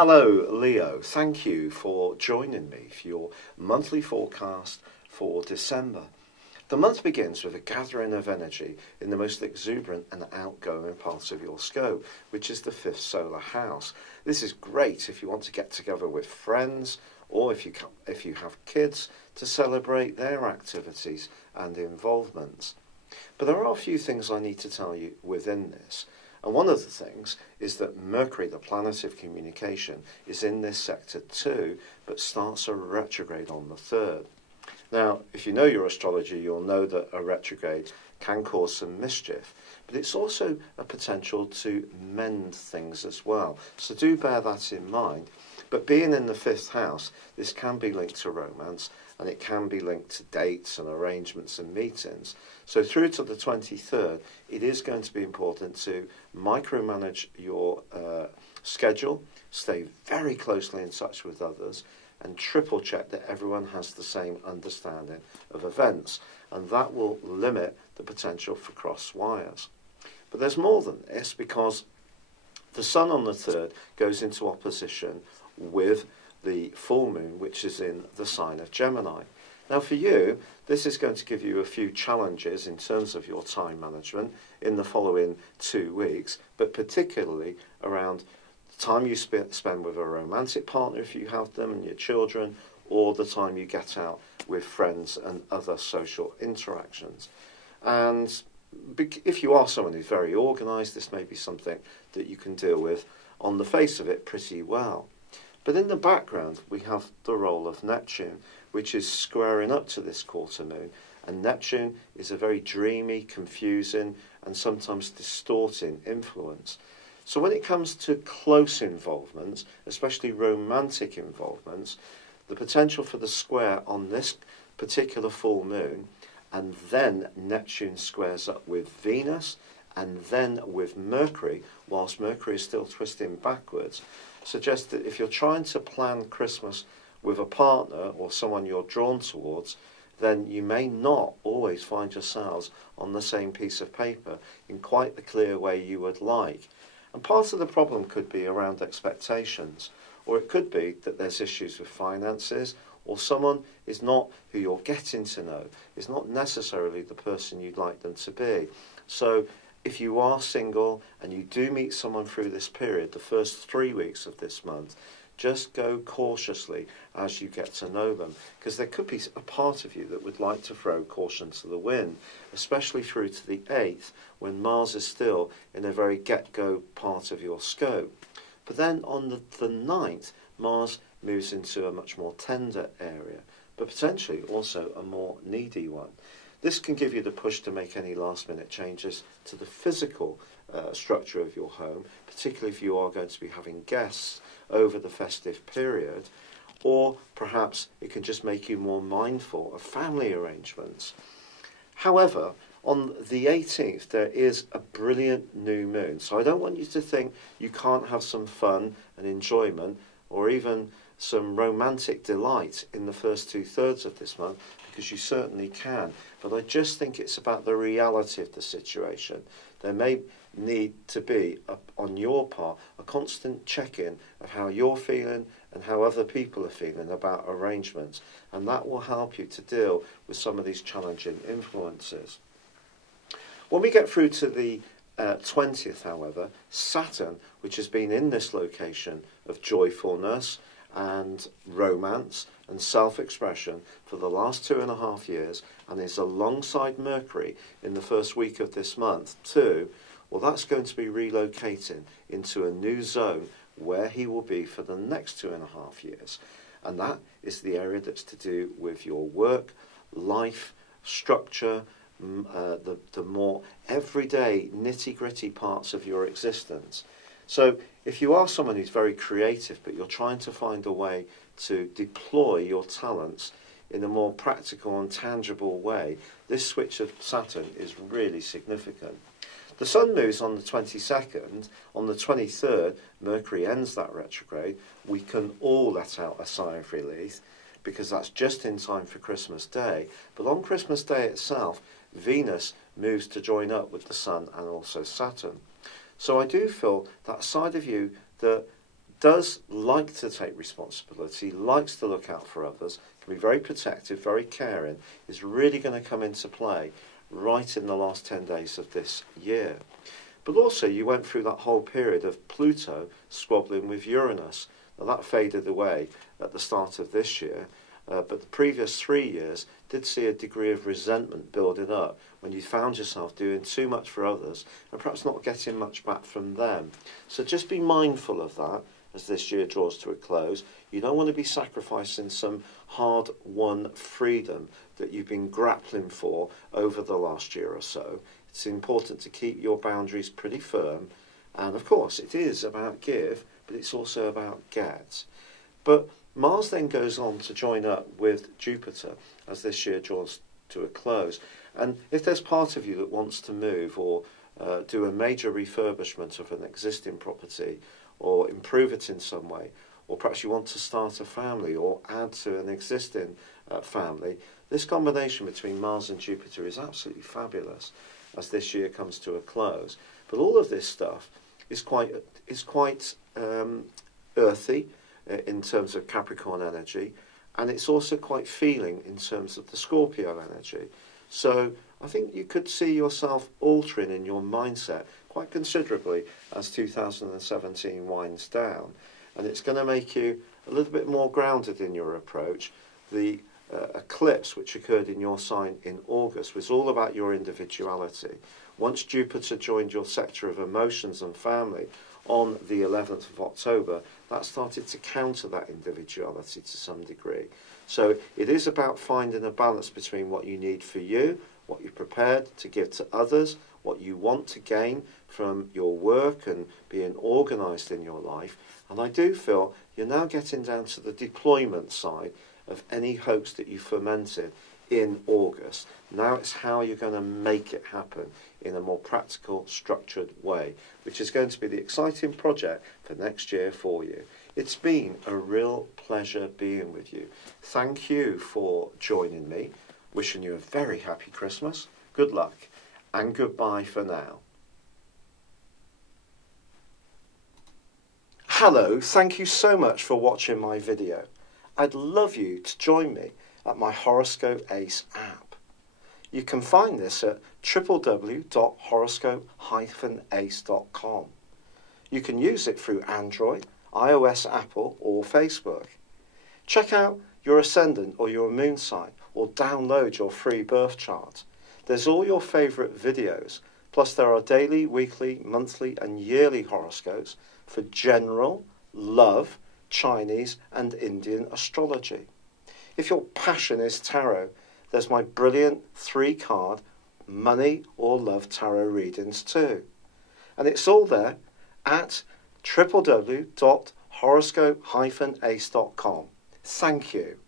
Hello Leo, thank you for joining me for your monthly forecast for December. The month begins with a gathering of energy in the most exuberant and outgoing parts of your scope, which is the fifth solar house. This is great if you want to get together with friends or if you have kids to celebrate their activities and involvements. But there are a few things I need to tell you within this. And one of the things is that Mercury, the planet of communication, is in this sector too, but starts a retrograde on the 3rd. Now, if you know your astrology, you'll know that a retrograde can cause some mischief, but it's also a potential to mend things as well. So do bear that in mind. But being in the 5th house, this can be linked to romance, and it can be linked to dates and arrangements and meetings. So through to the 23rd, it is going to be important to micromanage your schedule, stay very closely in touch with others, and triple check that everyone has the same understanding of events. And that will limit the potential for cross wires. But there's more than this, because the Sun on the 3rd goes into opposition with the full moon, which is in the sign of Gemini. Now for you, this is going to give you a few challenges in terms of your time management in the following 2 weeks, but particularly around the time you spend with a romantic partner if you have them and your children, or the time you get out with friends and other social interactions. And if you are someone who's very organised, this may be something that you can deal with on the face of it pretty well. But in the background, we have the role of Neptune, which is squaring up to this quarter moon. And Neptune is a very dreamy, confusing, and sometimes distorting influence. So when it comes to close involvements, especially romantic involvements, the potential for the square on this particular full moon, and then Neptune squares up with Venus, and then with Mercury, whilst Mercury is still twisting backwards, suggests that if you're trying to plan Christmas with a partner or someone you're drawn towards, then you may not always find yourselves on the same piece of paper in quite the clear way you would like. And part of the problem could be around expectations, or it could be that there's issues with finances, or someone is not who you're getting to know, is not necessarily the person you'd like them to be. So if you are single and you do meet someone through this period, the first 3 weeks of this month, just go cautiously as you get to know them, because there could be a part of you that would like to throw caution to the wind, especially through to the 8th, when Mars is still in a very get-go part of your scope. But then on the 9th, Mars moves into a much more tender area, but potentially also a more needy one. This can give you the push to make any last-minute changes to the physical structure of your home, particularly if you are going to be having guests over the festive period, or perhaps it can just make you more mindful of family arrangements. However, on the 18th, there is a brilliant new moon, so I don't want you to think you can't have some fun and enjoyment, or even some romantic delight in the first 2/3 of this month, because you certainly can. But I just think it's about the reality of the situation. There may need to be, on your part, a constant check-in of how you're feeling and how other people are feeling about arrangements, and that will help you to deal with some of these challenging influences. When we get through to the 20th, however, Saturn, which has been in this location of joyfulness and romance and self-expression for the last 2.5 years, and is alongside Mercury in the first week of this month too, well, that's going to be relocating into a new zone where he will be for the next 2.5 years. And that is the area that's to do with your work, life, structure, the more everyday nitty-gritty parts of your existence. So if you are someone who's very creative, but you're trying to find a way to deploy your talents in a more practical and tangible way, this switch of Saturn is really significant. The Sun moves on the 22nd. On the 23rd, Mercury ends that retrograde. We can all let out a sigh of relief, because that's just in time for Christmas Day. But on Christmas Day itself, Venus moves to join up with the Sun and also Saturn. So I do feel that side of you that does like to take responsibility, likes to look out for others, can be very protective, very caring, is really going to come into play right in the last 10 days of this year. But also you went through that whole period of Pluto squabbling with Uranus. Now that faded away at the start of this year, but the previous 3 years did see a degree of resentment building up when you found yourself doing too much for others and perhaps not getting much back from them. So just be mindful of that as this year draws to a close. You don't want to be sacrificing some hard-won freedom that you've been grappling for over the last year or so. It's important to keep your boundaries pretty firm, and of course it is about give, but it's also about get. But Mars then goes on to join up with Jupiter as this year draws to a close. And if there's part of you that wants to move or do a major refurbishment of an existing property or improve it in some way, or perhaps you want to start a family or add to an existing family, this combination between Mars and Jupiter is absolutely fabulous as this year comes to a close. But all of this stuff is quite earthy in terms of Capricorn energy, and it's also quite feeling in terms of the Scorpio energy. So I think you could see yourself altering in your mindset quite considerably as 2017 winds down, and it's going to make you a little bit more grounded in your approach. The eclipse which occurred in your sign in August was all about your individuality. Once Jupiter joined your sector of emotions and family on the 11th of October, that started to counter that individuality to some degree. So it is about finding a balance between what you need for you, what you're prepared to give to others, what you want to gain from your work and being organised in your life. And I do feel you're now getting down to the deployment side of any hopes that you fermented in August. Now it's how you're going to make it happen in a more practical, structured way, which is going to be the exciting project for next year for you. It's been a real pleasure being with you. Thank you for joining me. Wishing you a very happy Christmas, good luck, and goodbye for now. Hello, thank you so much for watching my video. I'd love you to join me at my Horoscope Ace app. You can find this at www.horoscope-ace.com. You can use it through Android, iOS, Apple or Facebook. Check out your ascendant or your moon sign or download your free birth chart. There's all your favourite videos, plus there are daily, weekly, monthly and yearly horoscopes for general, love, Chinese and Indian astrology. If your passion is tarot, there's my brilliant 3-card money or love tarot readings too. And it's all there at www.horoscope-ace.com. Thank you.